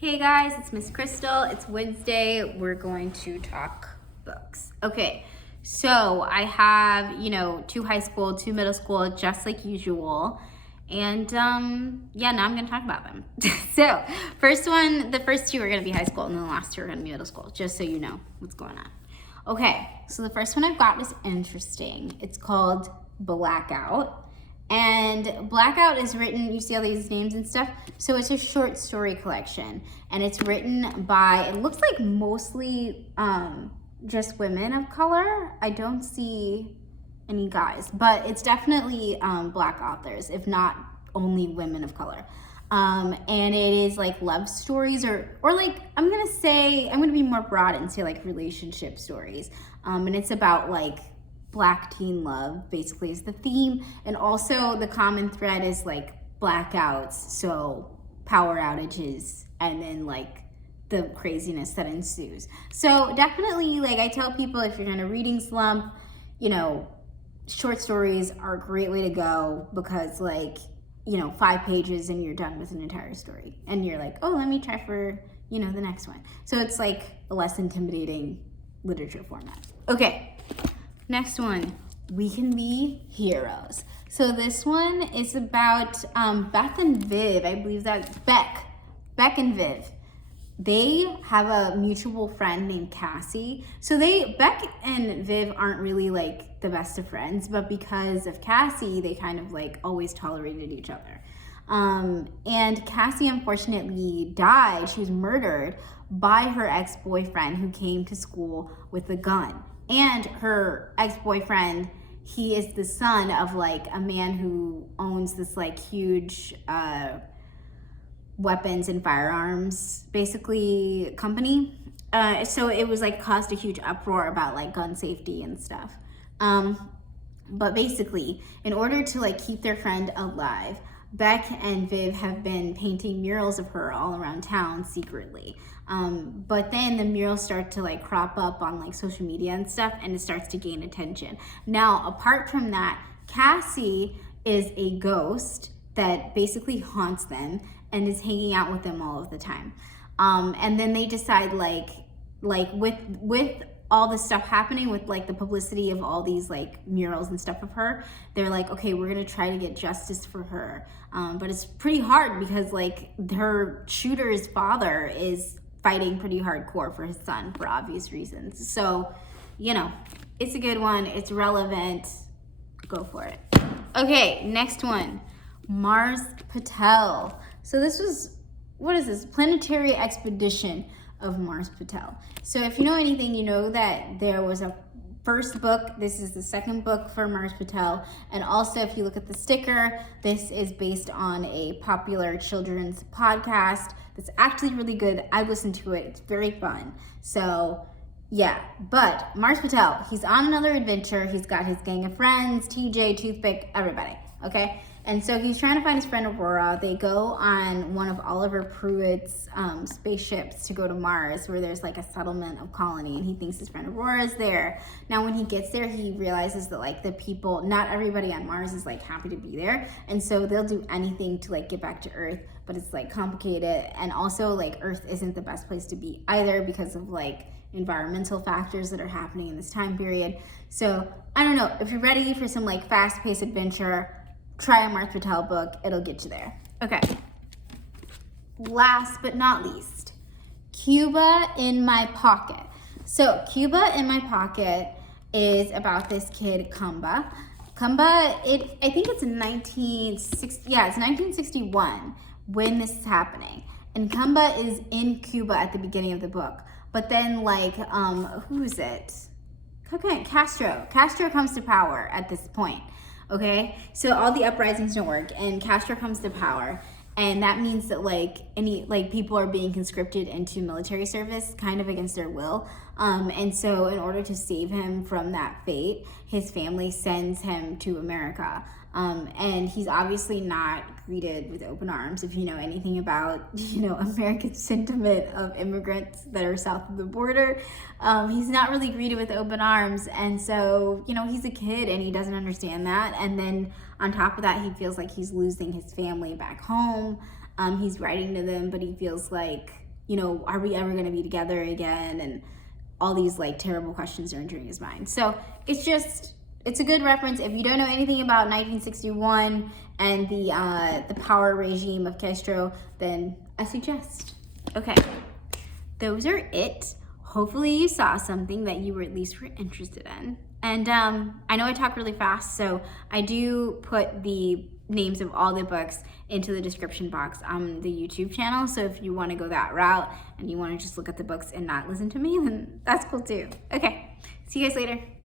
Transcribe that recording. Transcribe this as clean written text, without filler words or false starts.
Hey guys, it's Miss Crystal. It's Wednesday. We're going to talk books. Okay, so I have, two high school, two middle school, just like usual. And now I'm gonna talk about them. So, the first two are gonna be high school, and then the last two are gonna be middle school, just so you know what's going on. Okay, so the first one I've got is interesting. It's called Blackout. And Blackout is written, you see all these names and stuff, so it's a short story collection, and it's written by, it looks like mostly just women of color. I don't see any guys, but it's definitely Black authors, if not only women of color. And it is like love stories or like, I'm gonna be more broad and say like relationship stories. And it's about like Black teen love basically is the theme, and also the common thread is like blackouts, so power outages, and then like the craziness that ensues. So definitely, like I tell people, if you're in a reading slump, short stories are a great way to go, because 5 pages and you're done with an entire story, and you're like, oh, let me try for the next one. So it's like a less intimidating literature format. Okay, next one, We Can Be Heroes. So this one is about Beth and Viv. I believe that's Beck and Viv. They have a mutual friend named Cassie. So Beck and Viv aren't really like the best of friends, but because of Cassie, they kind of like always tolerated each other. And Cassie unfortunately died. She was murdered by her ex-boyfriend, who came to school with a gun. And her ex-boyfriend, he is the son of like a man who owns this like huge weapons and firearms basically company. So it was like caused a huge uproar about like gun safety and stuff. But basically, in order to like keep their friend alive, Beck and Viv have been painting murals of her all around town secretly. But then the murals start to like crop up on like social media and stuff, and it starts to gain attention. Now, apart from that, Cassie is a ghost that basically haunts them and is hanging out with them all of the time. And then they decide like with all this stuff happening, with like the publicity of all these like murals and stuff of her, they're like, okay, we're gonna try to get justice for her. But it's pretty hard because like her shooter's father is fighting pretty hardcore for his son for obvious reasons. So, it's a good one. It's relevant. Go for it. Okay, next one, Mars Patel. So this was, what is this? Planetary Expedition of Mars Patel. So if you know anything, you know that there was a first book. This is the second book for Mars Patel. And also, if you look at the sticker, this is based on a popular children's podcast that's actually really good. I listened to it. It's very fun. So yeah, but Mars Patel, he's on another adventure. He's got his gang of friends, TJ, Toothpick, everybody, okay? And so he's trying to find his friend Aurora. They go on one of Oliver Pruitt's spaceships to go to Mars, where there's like a settlement of colony, and he thinks his friend Aurora is there. Now, when he gets there, he realizes that like the people, not everybody on Mars is like happy to be there. And so they'll do anything to like get back to Earth, but it's like complicated. And also like Earth isn't the best place to be either, because of like environmental factors that are happening in this time period. So I don't know, if you're ready for some like fast-paced adventure, try a Mars Patel book. It'll get you there. Okay. Last but not least, Cuba in My Pocket. So Cuba in My Pocket is about this kid, Cumba. Cumba, I think it's 1961 when this is happening. And Cumba is in Cuba at the beginning of the book. But then like, who is it? Castro comes to power at this point. Okay, so all the uprisings don't work, and Castro comes to power, and that means that like people are being conscripted into military service kind of against their will. And so in order to save him from that fate, his family sends him to America. And he's obviously not greeted with open arms. If you know anything about, American sentiment of immigrants that are south of the border, he's not really greeted with open arms. And so, he's a kid and he doesn't understand that. And then on top of that, he feels like he's losing his family back home. He's writing to them, but he feels like you know, are we ever gonna be together again? And all these like terrible questions are entering his mind. So it's a good reference. If you don't know anything about 1961 and the power regime of Castro, then I suggest. Okay, those are it. Hopefully you saw something that you were at least were interested in. And I know I talk really fast, so I do put the names of all the books into the description box on the YouTube channel. So if you want to go that route and you want to just look at the books and not listen to me, then that's cool too. Okay, see you guys later.